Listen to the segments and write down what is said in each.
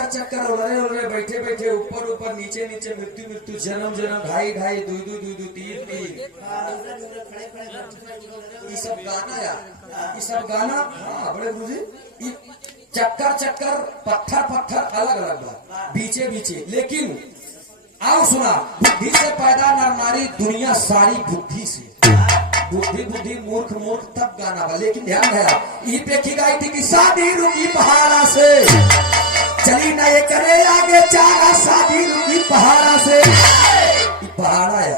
चक्कर चक्कर उलरे उलरे बैठे बैठे ऊपर ऊपर नीचे नीचे मृत्यु मृत्यु जन्म जन्म ढाई ढाई दुई दुई दुई दुई तीन तीन ये सब गाना यार ये सब गाना हाँ बड़े मुझे चक्कर चक्कर पत्थर पत्थर अलग अलग बात बीचे बीचे लेकिन आओ सुना बुद्धि से पैदा नर नारी दुनिया सारी बुद्धि से बुद्धि बुद्धि मूर्ख मूर्ख तब गाना बा लेकिन ध्यान है ये देखी गई थी कि शादी रुकी पहाड़ा से चली ना ये करे आगे चारा शादी रुकी पहाड़ा से पहाड़ा है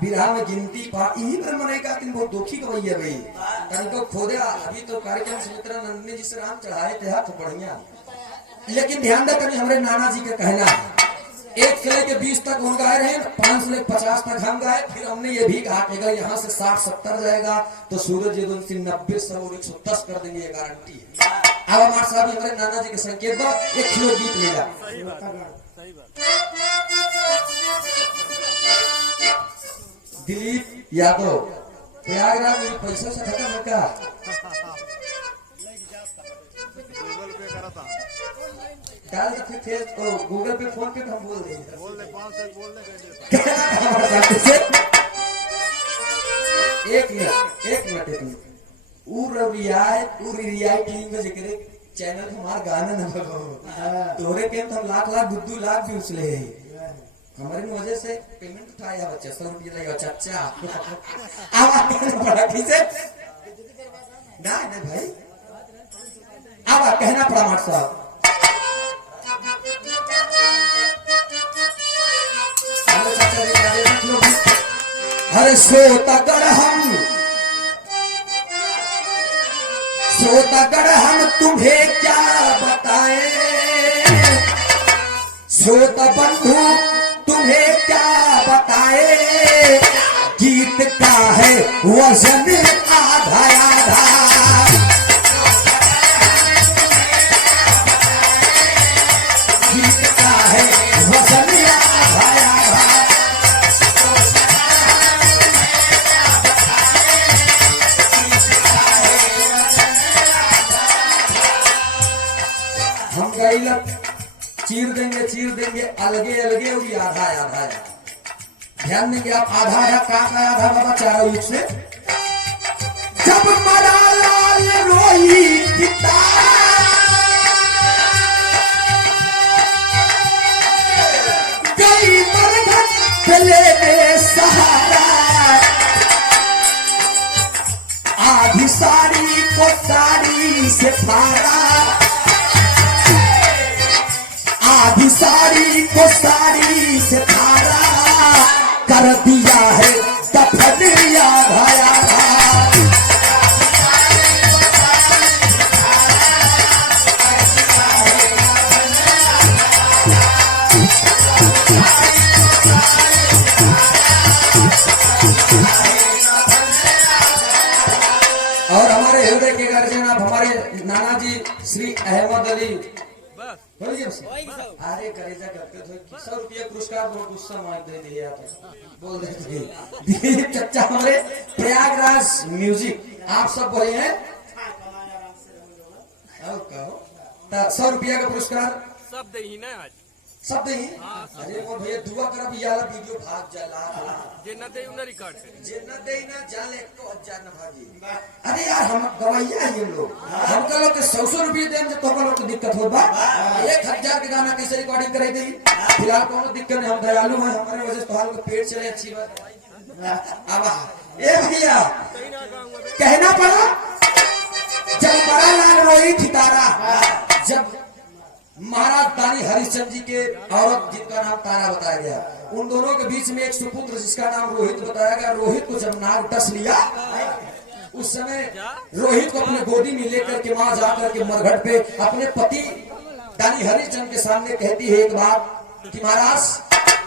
बिरहा में गिनती यही पर मने का दिन बहुत दुखी गई है भाई इनको खोदे अभी तो कार्यक्रम सुमित्रा नंदिनी जी से राम चढ़ाए थे हाथ बढ़िया लेकिन ध्यान दे कभी हमारे नाना जी का कहना है 1 से लेके 20 तक हम गाए रहे 5 से लेके 50 तक हम गाए फिर हमने ये भी कहा कि अगर यहाँ से 60-70 जाएगा तो सूरज जी 90 100 और 110 कर देंगे ये गारंटी है। अब हमारे साहब हमारे नाना जी के संकेत दो एक किलो गीत लेगा दिलीप यादव प्रयागराज में पैसा से खत्म है क्या डाल दे फिर गूगल पे फोन पे हम बोल देंगे एक मिनट चैनल हमारा गाना न तोरे के हम लाख 2 लाख भी उछले हमारे वजह से पेमेंट उठाया बच्चा 100 रुपया लगेगा चाचा नहीं भाई अब कहना परामर्श साहब अरे सोतागढ़ हम तुम्हें क्या बताएं श्रोता बंधु तुम्हें क्या बताएं गीत का है वजन आधा आधा गीत का है वजन आधा आधा हम गैलक चीर देंगे अलगे अलगे और आधा आधा ध्यान देंगे आप आधा आधा का आधा बाबा चारों युग से जब मरा लाल रोई पिता गई मरघट गले में सहारा आधी साड़ी को साड़ी से फाड़ा आधी साड़ी को साड़ी से फाड़ा कर दिया है दफन आधा आधा और हमारे हृदय के गर्जन आप हमारे नाना जी श्री अहमद अली अरे करेजा करके 100 रुपया पुरस्कार बहुत गुस्सा मार दे दिया बोल दे चचा हमारे प्रयागराज म्यूजिक आप सब बोले हैं और कहो 100 रुपया का पुरस्कार सब दे ही ना आज सब दे ही अरे वो भैया दुआ करब यार वीडियो भाग जाला जे न दे उन रिकॉर्ड से जे न दे ना जाले को हजार न भागी अरे यार हम गवैया है हम लोग हम का लोग के 100 रुपये देम जे तो का लोग को दिक्कत हो बा 1000 के गाना कैसे रिकॉर्डिंग करे दी फिलहाल कोनो दिक्कत नहीं हम दयालु हैं हमारे वजह से तो हाल का पेट चले अच्छी बात अब ए भैया कहना पड़ा जब बड़ा लाल रोई थी तारा जब महाराज दानी हरिश्चंद्र जी के औरत जिनका नाम तारा बताया गया उन दोनों के बीच में एक सुपुत्र जिसका नाम रोहित बताया गया रोहित को जब नाग डस लिया उस समय रोहित को अपने गोदी में लेकर के वहां जाकर के मरघट पे अपने पति दानी हरिश्चंद्र के सामने कहती है एक बात कि महाराज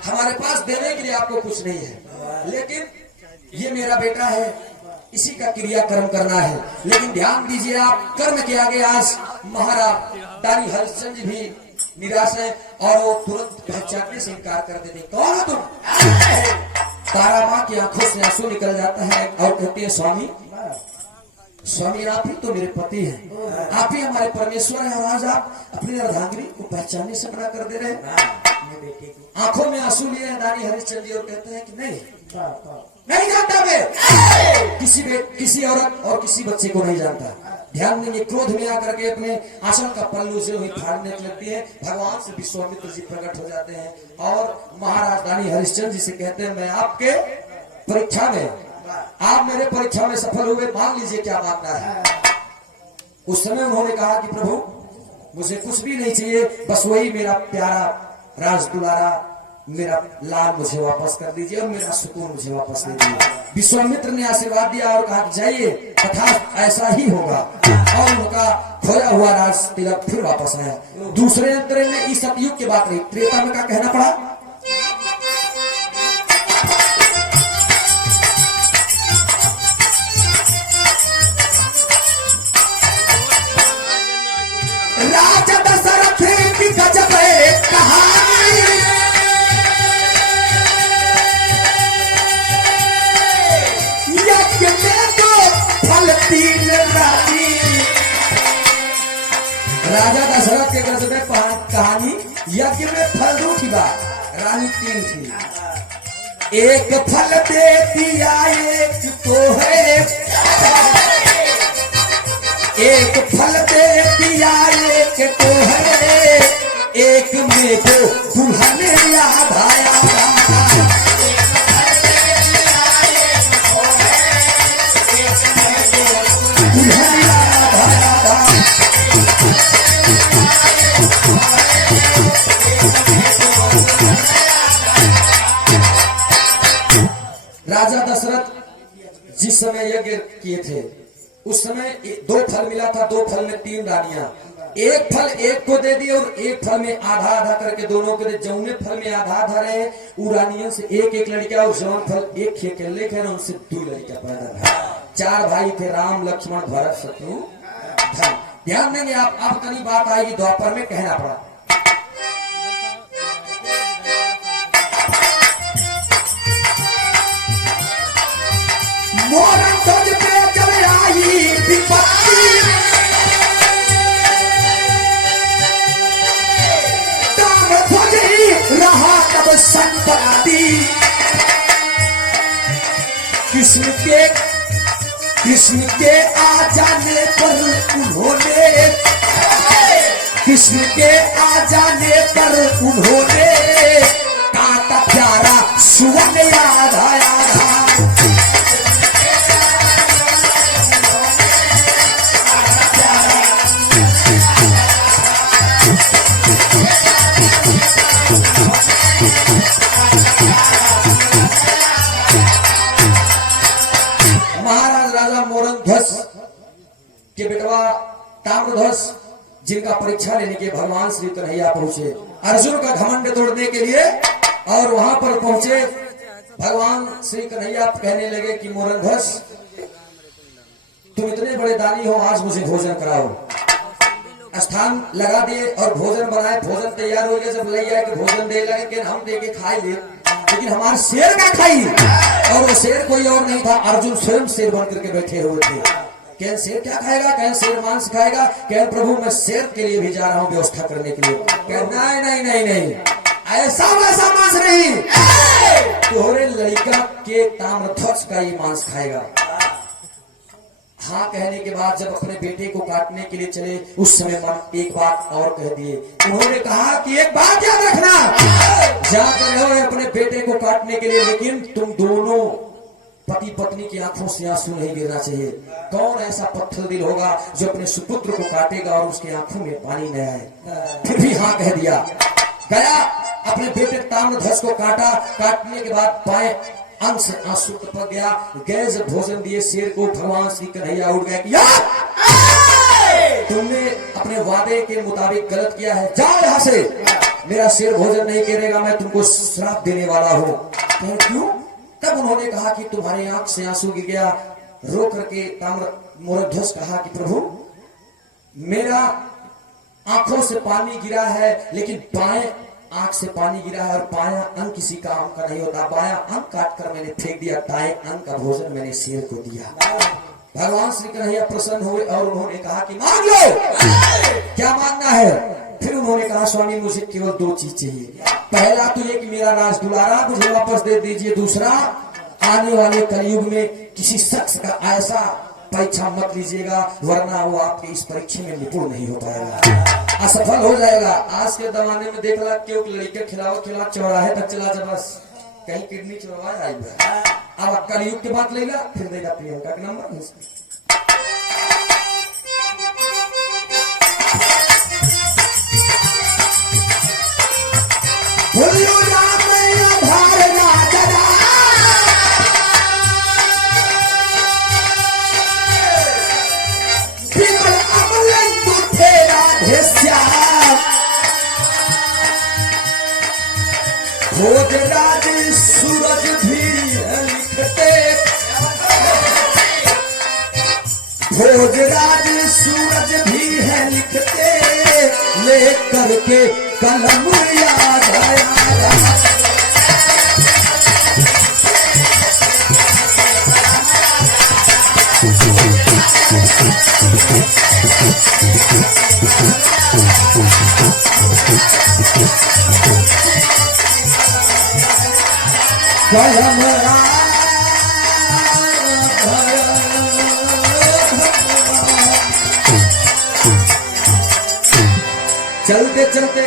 हमारे पास देने के लिए आपको कुछ नहीं है लेकिन ये मेरा बेटा है इसी का क्रियाक्रम करना है लेकिन ध्यान दीजिए आप कर्म के आगे आज महाराज दानी हरिश्चंद्र भी निराश है और वो तुरंत पहचानने से इनकार कर देते कौन हो तुम तारा माँ की आंखों से आंसू निकल जाता है और कहती है स्वामी स्वामी आप ही तो मेरे पति हैं, आप ही हमारे परमेश्वर हैं, और आज आप अपनी अर्धांगिनी को पहचानने से मना कर दे रहे हैं। आंखों में आंसू लिए हैं रानी हरिश्चंद्र जी और कहते हैं कि नहीं जानता मैं किसी औरत और किसी बच्चे को नहीं जानता। ध्यान देंगे, क्रोध में आकर के अपने आसन का पल्लू से वही फाड़ने लगती है। भगवान से विश्वामित्र जी प्रकट हो जाते हैं और महाराज रानी हरिश्चंद्र जी से कहते हैं मैं आपके परीक्षा में, आप मेरे परीक्षा में सफल हुए, मान लीजिए क्या मांगना है। उस समय उन्होंने कहा कि प्रभु मुझे कुछ भी नहीं चाहिए, बस वही मेरा प्यारा राज दुलारा मेरा लाल मुझे वापस कर दीजिए और मेरा सुकून मुझे वापस दे दीजिए। विश्वामित्र ने आशीर्वाद दिया और कहा जाइए तथा ऐसा ही होगा, और उनका खोया हुआ राज तिलक फिर वापस आया। दूसरे अंतरे में इस सतयुग की बात रही, त्रेता में क्या कहना पड़ा। राजा दशरथ की गजब कहानी, यज्ञ में तो फल तीन रानी। राजा दशरथ के गजब कहानी, यज्ञ में फल दो थी, बात रानी तीन थी। एक फल दे दिया एक तो है, एक फल दे दिया एक तो है, एक में को दुल्हन याद आया। दुल्हन याद आया। राजा दशरथ जिस समय यज्ञ किए थे उस समय दो फल मिला था, दो फल में तीन रानियां, एक फल एक को दे दिए और एक फल में आधा आधा करके दोनों को दे। जौने फल में आधा आधा रहे वो रानियों से एक एक लड़का, और जौन फल एक खेले थे ना उनसे दो लड़का पैदा था। चार भाई थे, राम लक्ष्मण भरत शत्रुघ्न। ध्यान देंगे आप कहीं बात आएगी द्वापर में कहना पड़ा। मोरन ध्वज पे जब आई विपत्ति, ताम्र ध्वज ही रहा तब संपत्ति। कृष्ण के आ जाने पर उन्होंने, कृष्ण के आ जाने पर उन्होंने काटा प्यारा सुवर्ण याद आया। महाराज राजा मोरनध्वज के बेटवा ताम्रध्वज जिनका परीक्षा लेने के भगवान श्री कन्हैया पहुंचे अर्जुन का घमंड तोड़ने के लिए, और वहां पर पहुंचे भगवान श्री कन्हैया कहने लगे कि मोरनध्वज तुम इतने बड़े दानी हो, आज मुझे भोजन कराओ। स्थान लगा दिए और भोजन बनाए, भोजन तैयार हो गया। जब ले आए कि भोजन दे लगे कि हम दे के खाए ले, लेकिन हमारे शेर का खाई, और वो शेर कोई और नहीं था, अर्जुन स्वयं शेर बन करके बैठे हुए थे। कह शेर क्या खाएगा, कह शेर मांस खाएगा, कह प्रभु मैं शेर के लिए भी जा रहा हूँ व्यवस्था करने के लिए। कह नहीं नहीं नहीं नहीं, ऐसा वैसा मांस नहीं, तोहरे लड़का के ताम्रध्वज का ये मांस खाएगा। हाँ कहने के बाद जब अपने बेटे को काटने के लिए चले उस समय मन एक बात और कह दिए। उन्होंने कहा कि एक बात याद रखना, जाकर रहो अपने बेटे को काटने के लिए, लेकिन तुम दोनों पति पत्नी की आंखों से आंसू नहीं गिरना चाहिए। कौन ऐसा पत्थर दिल होगा जो अपने सुपुत्र को काटेगा और उसकी आंखों में पानी न आए। फिर भी हाँ कह दिया। गया अपने बेटे ताम्रध्वज को काटा, काटने के बाद पाए अंग से आंसू टपक गया। गैस भोजन दिए शेर को, भगवान श्री कन्हैया उठ गए कि तुमने अपने वादे के मुताबिक गलत किया है, जाओ यहाँ से, मेरा शेर भोजन नहीं करेगा, मैं तुमको श्राप देने वाला हूँ। क्यों? तब उन्होंने कहा कि तुम्हारे आंख से आंसू गिर गया। रो करके मोरध्वज कहा कि प्रभु मेरा आंखों से पानी गिरा है, लेकिन बाएं आंख से पानी गिरा है, और बायां अंग किसी काम का नहीं होता। बायां अंग काट कर मैंने फेंक दिया, दाएं अंग का भोजन मैंने शेर को दिया। भगवान श्री कन्हैया प्रसन्न हुए और उन्होंने कहा कि मांग लो, क्या मांगना है। फिर उन्होंने कहा स्वामी मुझे केवल 2 चीज चाहिए। पहला तो ये कि मेरा राज दुलारा मुझे वापस दे दीजिए, दूसरा आने वाले कलयुग में किसी शख्स का ऐसा परीक्षा मत लीजिएगा वरना वो आपके इस परीक्षा में निपुण नहीं हो पाएगा, असफल हो जाएगा। आज के जमाने में देख ला क्यों लड़के खिलाओ खिला चौराहे तक चला जा, बस कहीं किडनी चौराहा आएगा। अब कलयुग की बात लेगा फिर देगा प्रियंका का नंबर। बोलियो राम आधार ना जरा, विमल अमलन तू तेरा श्याम, भोजराज सूरज भी लिखते, भोजराज सूरज भी है लिखते, लेकर के कलम याद आया। कलम चलते चलते